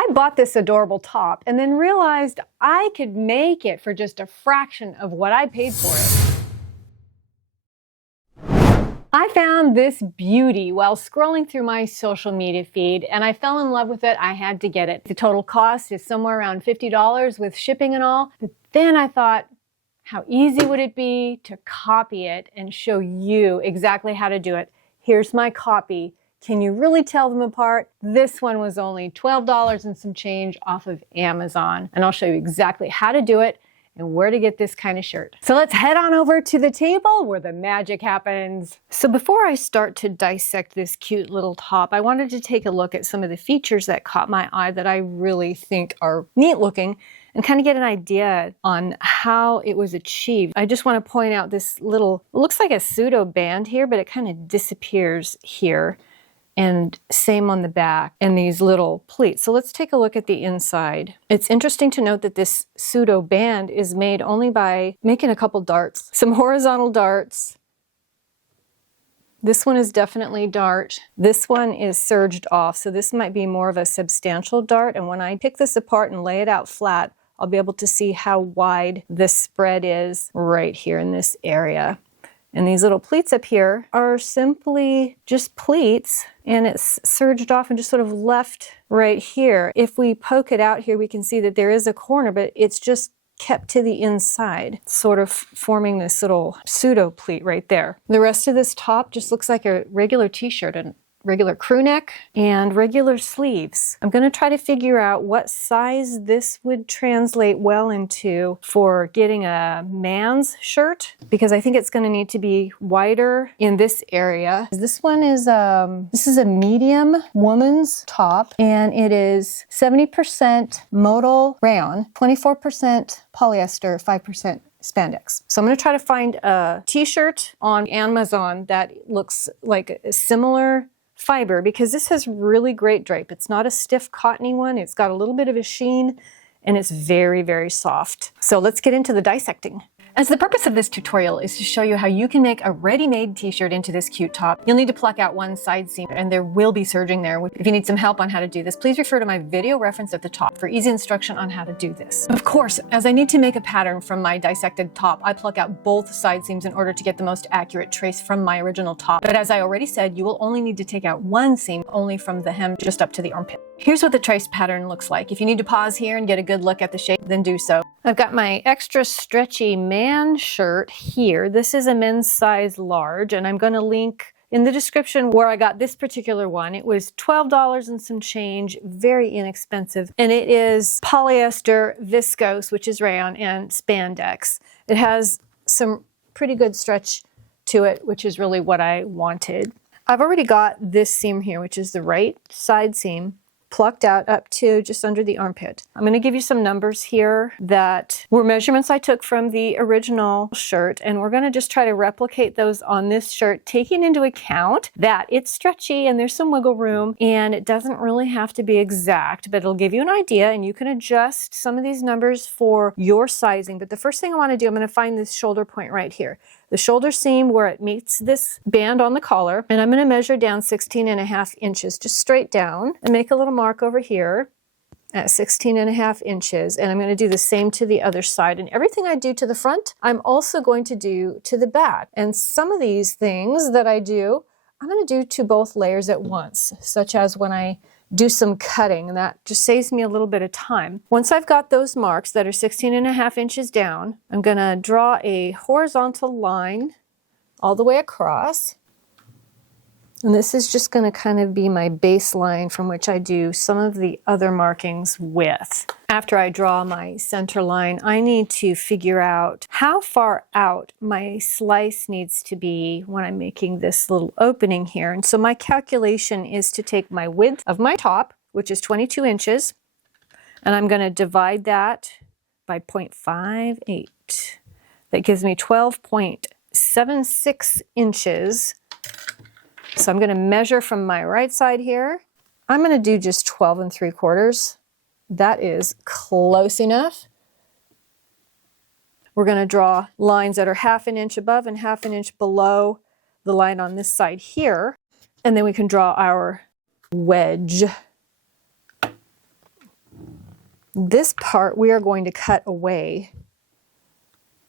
I bought this adorable top and then realized I could make it for just a fraction of what I paid for it. I found this beauty while scrolling through my social media feed and I fell in love with it. I had to get it. The total cost is somewhere around $50 with shipping and all. But then I thought, how easy would it be to copy it and show you exactly how to do it? Here's my copy. Can you really tell them apart? This one was only $12 and some change off of Amazon. And I'll show you exactly how to do it and where to get this kind of shirt. So let's head on over to the table where the magic happens. So before I start to dissect this cute little top, I wanted to take a look at some of the features that caught my eye that I really think are neat looking and kind of get an idea on how it was achieved. I just want to point out this little, it looks like a pseudo band here, but it kind of disappears here. And same on the back and these little pleats. So let's take a look at the inside. It's interesting to note that this pseudo band is made only by making a couple darts, some horizontal darts. This one is definitely dart. This one is serged off. So this might be more of a substantial dart. And when I pick this apart and lay it out flat, I'll be able to see how wide the spread is right here in this area. And these little pleats up here are simply just pleats, and it's serged off and just sort of left right here. If we poke it out here, we can see that there is a corner, but it's just kept to the inside, sort of forming this little pseudo pleat right there. The rest of this top just looks like a regular t-shirt, and regular crew neck and regular sleeves. I'm going to try to figure out what size this would translate well into for getting a man's shirt, because I think it's going to need to be wider in this area. This one is this is a medium woman's top, and it is 70% modal rayon, 24% polyester, 5% spandex. So I'm going to try to find a t-shirt on Amazon that looks like a similar fiber, because this has really great drape. It's not a stiff cottony one. It's got a little bit of a sheen and it's very, very soft. So let's get into the dissecting. As the purpose of this tutorial is to show you how you can make a ready-made t-shirt into this cute top, you'll need to pluck out one side seam, and there will be serging there. If you need some help on how to do this, please refer to my video reference at the top for easy instruction on how to do this. Of course, as I need to make a pattern from my dissected top, I pluck out both side seams in order to get the most accurate trace from my original top. But as I already said, you will only need to take out one seam, only from the hem just up to the armpit. Here's what the trace pattern looks like. If you need to pause here and get a good look at the shape, then do so. I've got my extra stretchy man shirt here. This is a men's size large, and I'm going to link in the description where I got this particular one. It was $12 and some change, very inexpensive, and it is polyester, viscose, which is rayon, and spandex. It has some pretty good stretch to it, which is really what I wanted. I've already got this seam here, which is the right side seam, plucked out up to just under the armpit. I'm going to give you some numbers here that were measurements I took from the original shirt, and we're going to just try to replicate those on this shirt, taking into account that it's stretchy and there's some wiggle room, and it doesn't really have to be exact, but it'll give you an idea, and you can adjust some of these numbers for your sizing. But the first thing I want to do, I'm going to find this shoulder point right here, the shoulder seam where it meets this band on the collar, and I'm going to measure down 16.5 inches, just straight down, and make a little mark over here at 16.5 inches, and I'm going to do the same to the other side. And everything I do to the front, I'm also going to do to the back. And some of these things that I do, I'm going to do to both layers at once, such as when I do some cutting, and that just saves me a little bit of time. Once I've got those marks that are 16.5 inches down, I'm going to draw a horizontal line all the way across. And this is just going to kind of be my baseline from which I do some of the other markings with. After I draw my center line, I need to figure out how far out my slice needs to be when I'm making this little opening here. And so my calculation is to take my width of my top, which is 22 inches, and I'm going to divide that by 0.58. That gives me 12.76 inches. So I'm going to measure from my right side here. I'm going to do just 12 3/4. That is close enough. We're going to draw lines that are 1/2 inch above and 1/2 inch below the line on this side here. And then we can draw our wedge. This part we are going to cut away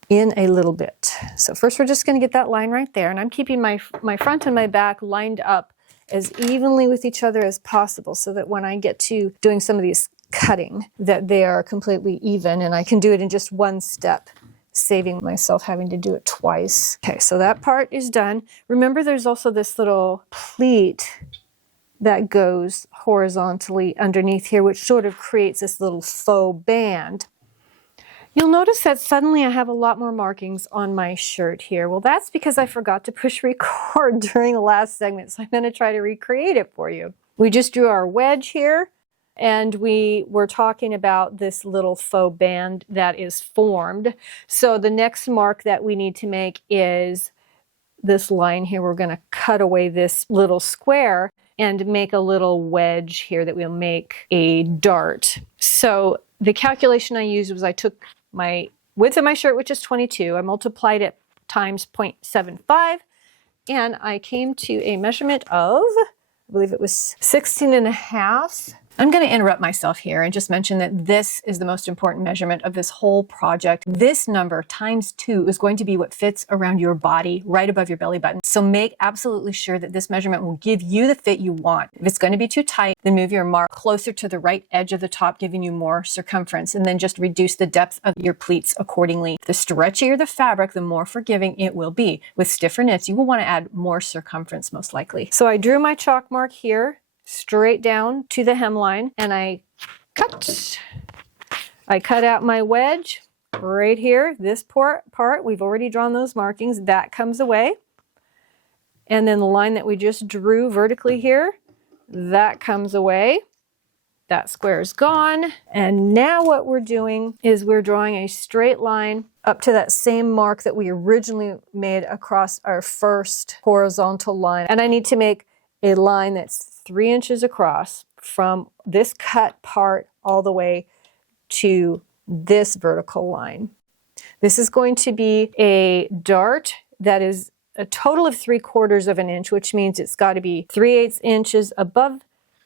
in a little bit. So first we're just going to get that line right there, and I'm keeping my front and my back lined up as evenly with each other as possible so that when I get to doing some of these cutting that they are completely even and I can do it in just one step, saving myself having to do it twice. Okay, so that part is done. Remember, there's also this little pleat that goes horizontally underneath here, which sort of creates this little faux band. You'll notice that suddenly I have a lot more markings on my shirt here. Well, that's because I forgot to push record during the last segment, so I'm going to try to recreate it for you. We just drew our wedge here, and we were talking about this little faux band that is formed. So the next mark that we need to make is this line here. We're going to cut away this little square and make a little wedge here that will make a dart. So the calculation I used was I took my width of my shirt, which is 22. I multiplied it times 0.75, and I came to a measurement of, I believe it was 16.5. I'm going to interrupt myself here and just mention that this is the most important measurement of this whole project. This number times 2 is going to be what fits around your body right above your belly button. So make absolutely sure that this measurement will give you the fit you want. If it's going to be too tight, then move your mark closer to the right edge of the top, giving you more circumference, and then just reduce the depth of your pleats accordingly. The stretchier the fabric, the more forgiving it will be. With stiffer knits, you will want to add more circumference most likely. So I drew my chalk mark here, straight down to the hemline, and I cut out my wedge right here. This part, we've already drawn those markings. That comes away. And then the line that we just drew vertically here, that comes away. That square is gone. And now what we're doing is we're drawing a straight line up to that same mark that we originally made across our first horizontal line. And I need to make a line that's 3 inches across from this cut part all the way to this vertical line. This is going to be a dart that is a total of 3/4 of an inch, which means it's got to be 3/8 inches above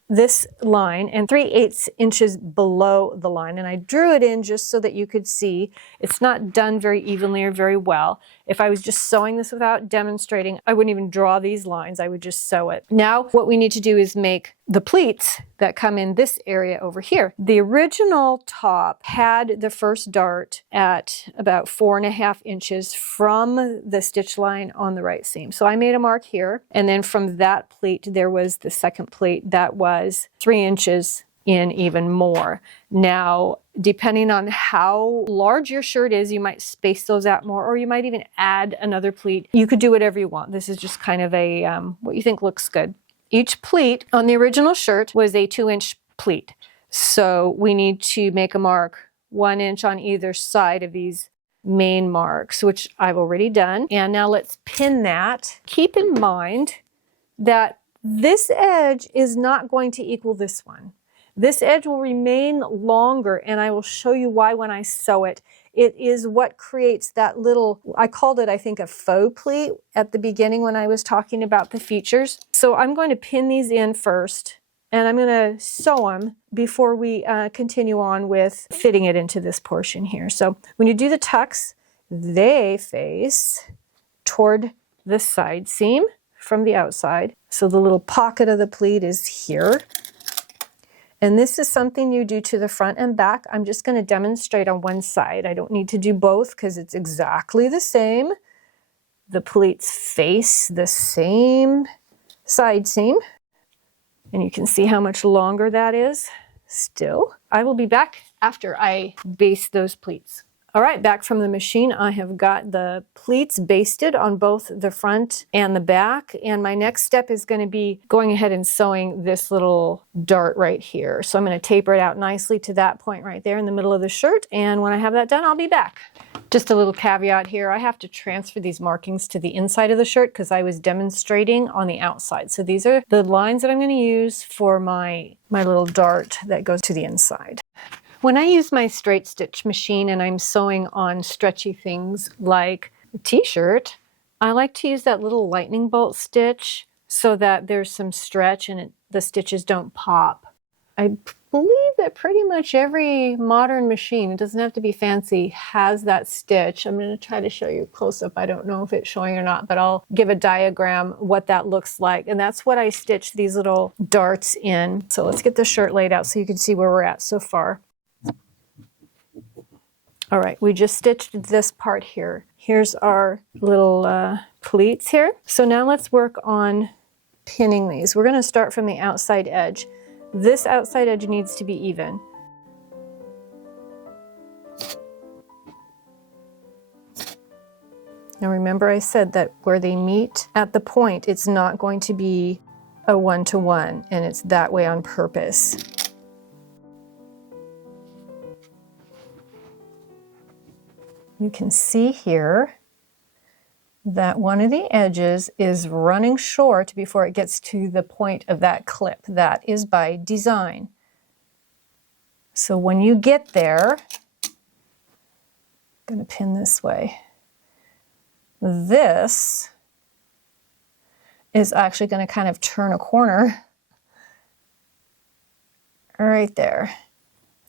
this line and 3/8 inches below the line. And I drew it in just so that you could see it's not done very evenly or very well. If I was just sewing this without demonstrating, I wouldn't even draw these lines. I would just sew it. Now what we need to do is make the pleats that come in this area over here. The original top had the first dart at about 4.5 inches from the stitch line on the right seam. So I made a mark here, and then from that pleat there was the second pleat that was 3 inches in even more. Now, depending on how large your shirt is, you might space those out more, or you might even add another pleat. You could do whatever you want. This is just kind of a what you think looks good. Each pleat on the original shirt was a 2-inch pleat. So we need to make a mark 1 inch on either side of these main marks, which I've already done. And now let's pin that. Keep in mind that this edge is not going to equal this one. This edge will remain longer, and I will show you why when I sew it. It is what creates that little, I called it, I think, a faux pleat at the beginning when I was talking about the features. So I'm going to pin these in first, and I'm going to sew them before we continue on with fitting it into this portion here. So when you do the tucks, they face toward the side seam from the outside. So the little pocket of the pleat is here. And this is something you do to the front and back. I'm just going to demonstrate on one side. I don't need to do both because it's exactly the same. The pleats face the same side seam. And you can see how much longer that is still. I will be back after I baste those pleats. All right, back from the machine, I have got the pleats basted on both the front and the back, and my next step is going to be going ahead and sewing this little dart right here. So I'm going to taper it out nicely to that point right there in the middle of the shirt, and when I have that done, I'll be back. Just a little caveat here, I have to transfer these markings to the inside of the shirt because I was demonstrating on the outside. So these are the lines that I'm going to use for my little dart that goes to the inside. When I use my straight stitch machine and I'm sewing on stretchy things like a t-shirt, I like to use that little lightning bolt stitch so that there's some stretch and the stitches don't pop. I believe that pretty much every modern machine, it doesn't have to be fancy, has that stitch. I'm going to try to show you close up. I don't know if it's showing or not, but I'll give a diagram what that looks like. And that's what I stitched these little darts in. So let's get the shirt laid out so you can see where we're at so far. All right, we just stitched this part here. Here's our little pleats here. So now let's work on pinning these. We're going to start from the outside edge. This outside edge needs to be even. Now remember I said that where they meet at the point, it's not going to be a one-to-one, and it's that way on purpose. You can see here that one of the edges is running short before it gets to the point of that clip. That is by design. So when you get there, I'm going to pin this way. This is actually going to kind of turn a corner right there.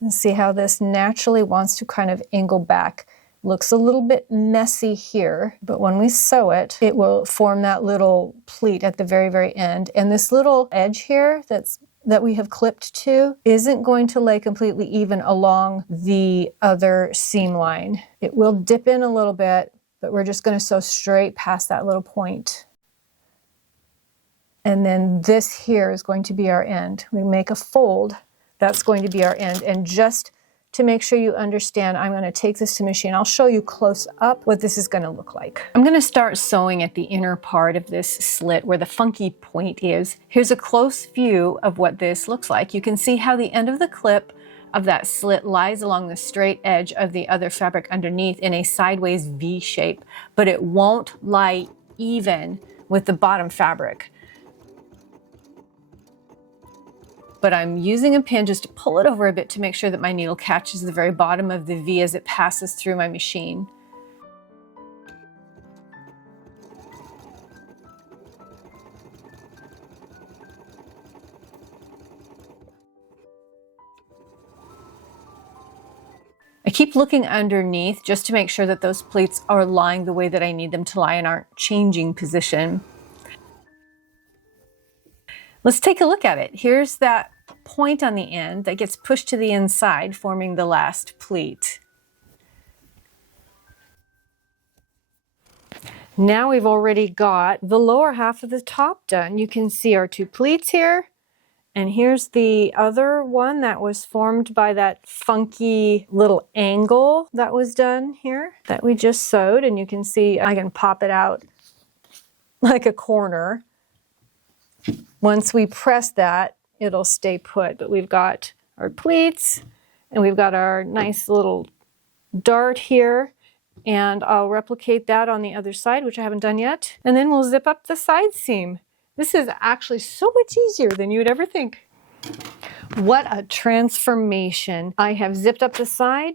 And see how this naturally wants to kind of angle back. Looks a little bit messy here, but when we sew it, it will form that little pleat at the very, very end. And this little edge here that we have clipped to isn't going to lay completely even along the other seam line. It will dip in a little bit, but we're just going to sew straight past that little point. And then this here is going to be our end. We make a fold, that's going to be our end. And just to make sure you understand, I'm going to take this to machine. I'll show you close up what this is going to look like. I'm going to start sewing at the inner part of this slit where the funky point is. Here's a close view of what this looks like. You can see how the end of the clip of that slit lies along the straight edge of the other fabric underneath in a sideways V shape, but it won't lie even with the bottom fabric. But I'm using a pin just to pull it over a bit to make sure that my needle catches the very bottom of the V as it passes through my machine. I keep looking underneath just to make sure that those pleats are lying the way that I need them to lie and aren't changing position. Let's take a look at it. Here's that point on the end that gets pushed to the inside, forming the last pleat. Now we've already got the lower half of the top done. You can see our two pleats here, and here's the other one that was formed by that funky little angle that was done here that we just sewed, and you can see I can pop it out like a corner. Once we press that, it'll stay put. But we've got our pleats and we've got our nice little dart here, and I'll replicate that on the other side, which I haven't done yet. And then we'll zip up the side seam. This is actually so much easier than you would ever think. What a transformation. I have zipped up the side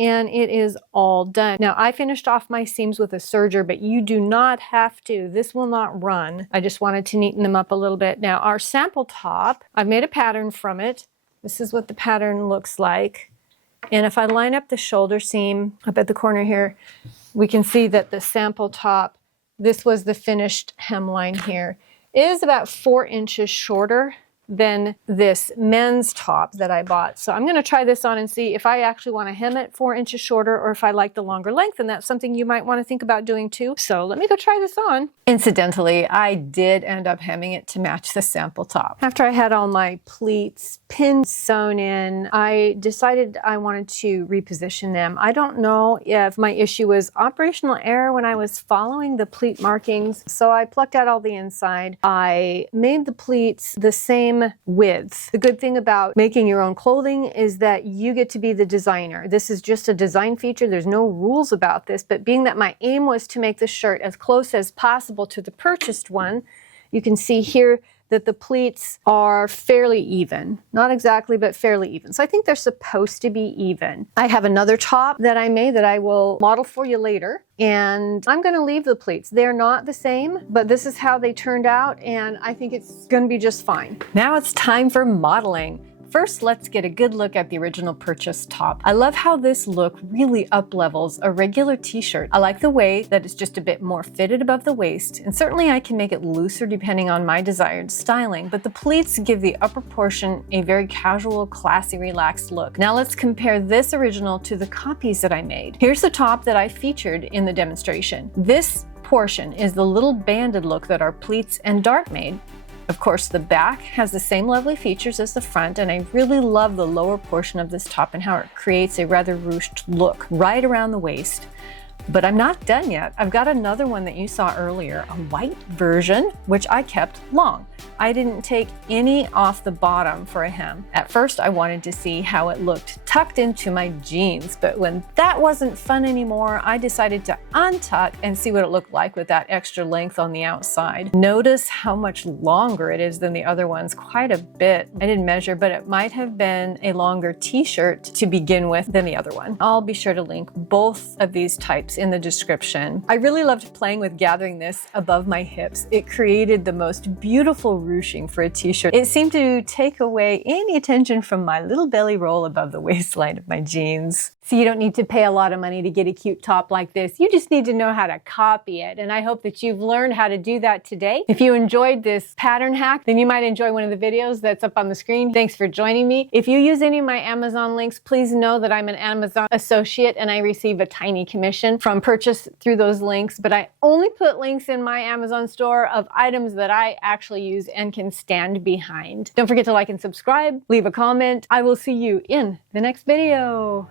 and it is all done. Now I finished off my seams with a serger, but you do not have to. This will not run. I just wanted to neaten them up a little bit. Now our sample top, I've made a pattern from it. This is what the pattern looks like. And if I line up the shoulder seam up at the corner here, we can see that the sample top, this was the finished hemline here, is about 4 inches shorter than this men's top that I bought. So I'm going to try this on and see if I actually want to hem it 4 inches shorter or if I like the longer length, and that's something you might want to think about doing too. So let me go try this on. Incidentally, I did end up hemming it to match the sample top. After I had all my pleats pinned sewn in, I decided I wanted to reposition them. I don't know if my issue was operational error when I was following the pleat markings. So I plucked out all the inside. I made the pleats the same width. The good thing about making your own clothing is that you get to be the designer. This is just a design feature. There's no rules about this, but being that my aim was to make the shirt as close as possible to the purchased one, you can see here that the pleats are fairly even. Not exactly, but fairly even. So I think they're supposed to be even. I have another top that I made that I will model for you later, and I'm gonna leave the pleats. They're not the same, but this is how they turned out, and I think it's gonna be just fine. Now it's time for modeling. First, let's get a good look at the original purchase top. I love how this look really up-levels a regular t-shirt. I like the way that it's just a bit more fitted above the waist, and certainly I can make it looser depending on my desired styling, but the pleats give the upper portion a very casual, classy, relaxed look. Now let's compare this original to the copies that I made. Here's the top that I featured in the demonstration. This portion is the little banded look that our pleats and dart made. Of course, the back has the same lovely features as the front, and I really love the lower portion of this top and how it creates a rather ruched look right around the waist. But I'm not done yet. I've got another one that you saw earlier, a white version, which I kept long. I didn't take any off the bottom for a hem. At first, I wanted to see how it looked tucked into my jeans, but when that wasn't fun anymore, I decided to untuck and see what it looked like with that extra length on the outside. Notice how much longer it is than the other ones, quite a bit. I didn't measure, but it might have been a longer t-shirt to begin with than the other one. I'll be sure to link both of these types in the description. I really loved playing with gathering this above my hips. It created the most beautiful ruching for a t-shirt. It seemed to take away any attention from my little belly roll above the waistline of my jeans. So you don't need to pay a lot of money to get a cute top like this. You just need to know how to copy it. And I hope that you've learned how to do that today. If you enjoyed this pattern hack, then you might enjoy one of the videos that's up on the screen. Thanks for joining me. If you use any of my Amazon links, please know that I'm an Amazon associate and I receive a tiny commission from purchase through those links. But I only put links in my Amazon store of items that I actually use and can stand behind. Don't forget to like and subscribe, leave a comment. I will see you in the next video.